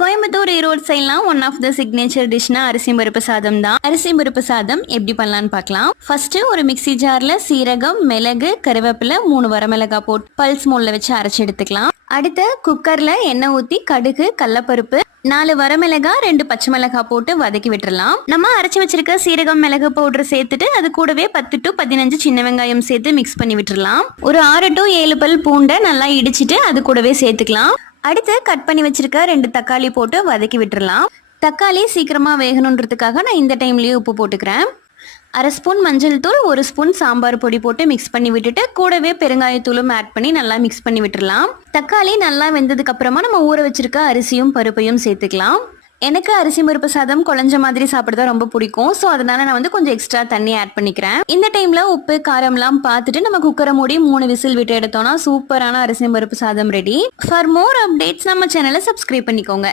கோயம்புத்தூர் ஈரோடு சைட்லாம் one of the signature டிஷ்னா அரிசி பருப்பு சாதம் தான். அரிசி பருப்பு சாதம் எப்படி பண்ணலான்னு பார்க்கலாம். ஃபர்ஸ்ட் ஒரு மிக்ஸி ஜார்ல சீரகம், மிளகு, கருவேப்பிலை, 3 வரமிளகாய் போட்டு பல்ஸ் மோட்ல வச்சு அரைச்சு எடுத்துக்கலாம். அடுத்து குக்கர்ல எண்ணெய் ஊத்தி கடுகு, கடலப்பருப்பு, 4 வரமிளகாய், 2 பச்சை மிளகாய் போட்டு வதக்கி விட்டுறலாம். நம்ம அரைச்சு வச்சிருக்க சீரகம், மிளகு பவுடர் சேர்த்துட்டு அது கூடவே 10 to 15 சின்ன வெங்காயம் சேர்த்து மிக்ஸ் பண்ணி விட்டுறலாம். ஒரு 6 to 7 பல் பூண்டை நல்லா இடிச்சிட்டு அது கூடவே சேர்த்துக்கலாம். அடுத்து கட் பண்ணி வச்சிருக்க 2 தக்காளி போட்டு வதக்கி விட்டுறலாம். தக்காளி சீக்கிரமா வேகணுன்றதுக்காக நான் இந்த டைம்லயே உப்பு போட்டுக்கிறேன். 1/2 ஸ்பூன் மஞ்சள் தூள், 1 ஸ்பூன் சாம்பார் பொடி போட்டு மிக்ஸ் பண்ணி விட்டுட்டு கூடவே பெருங்காயத்தூளும் ஆட் பண்ணி நல்லா மிக்ஸ் பண்ணி விட்டுறலாம். தக்காளி நல்லா வெந்ததுக்கு அப்புறமா நம்ம ஊற வச்சிருக்க அரிசியும் பருப்பையும் சேர்த்துக்கலாம். எனக்கு அரிசி பருப்பு சாதம் குழஞ்ச மாதிரி சாப்பிடுறதா ரொம்ப பிடிக்கும். ஸோ அதனால நான் கொஞ்சம் எக்ஸ்ட்ரா தண்ணி ஆட் பண்ணிக்கிறேன். இந்த டைம்ல உப்பு காரம்லாம் பார்த்துட்டு நம்ம குக்கரை மூடி 3 விசில் விட்டு எடுத்தோம்னா சூப்பரான அரிசி பருப்பு சாதம் ரெடி. ஃபார் மோர் அப்டேட்ஸ் நம்ம சேனலை சப்ஸ்கிரைப் பண்ணிக்கோங்க.